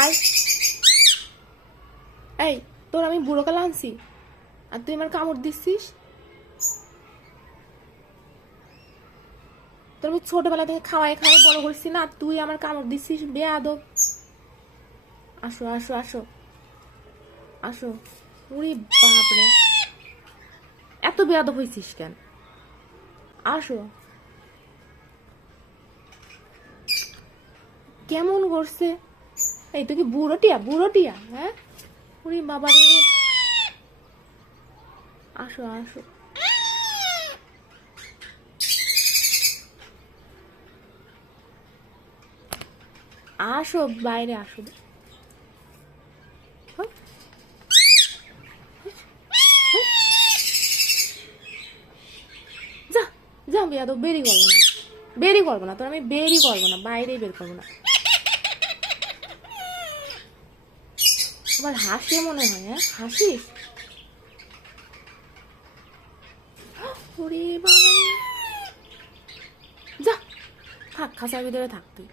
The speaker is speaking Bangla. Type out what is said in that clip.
আয়। এই তোর আমি বুড়ো কালে আনছি আর তুই আমার কামড় দিচ্ছিস। তোর আমি ছোটবেলা থেকে খাওয়াই খাওয়াই বড় করছি না, তুই আমার কামড় দিচ্ছিস বেয়াদব। আসো আসো আসো আসো। উরে বাপরে, এত বেয়াদব হয়েছিস কেন? আসো। কেমন করছে? এই তুই কি বুড়োটিয়া বুড়োটিয়া? হ্যাঁ, উরে বাবা রে। আসো আসো। আসো বাইরে আসো। হ্যাঁ? যা যা বেয়াদব, বেরি করবো না, বেরি করবো না তোর আমি বেরি করবো না, বাইরেই বের করবো না। আবার হাসে মনে হয়, হ্যাঁ হাসিস? ওরে বাবা রে। যা থাক, খাঁচার ভিতরে থাক তুই।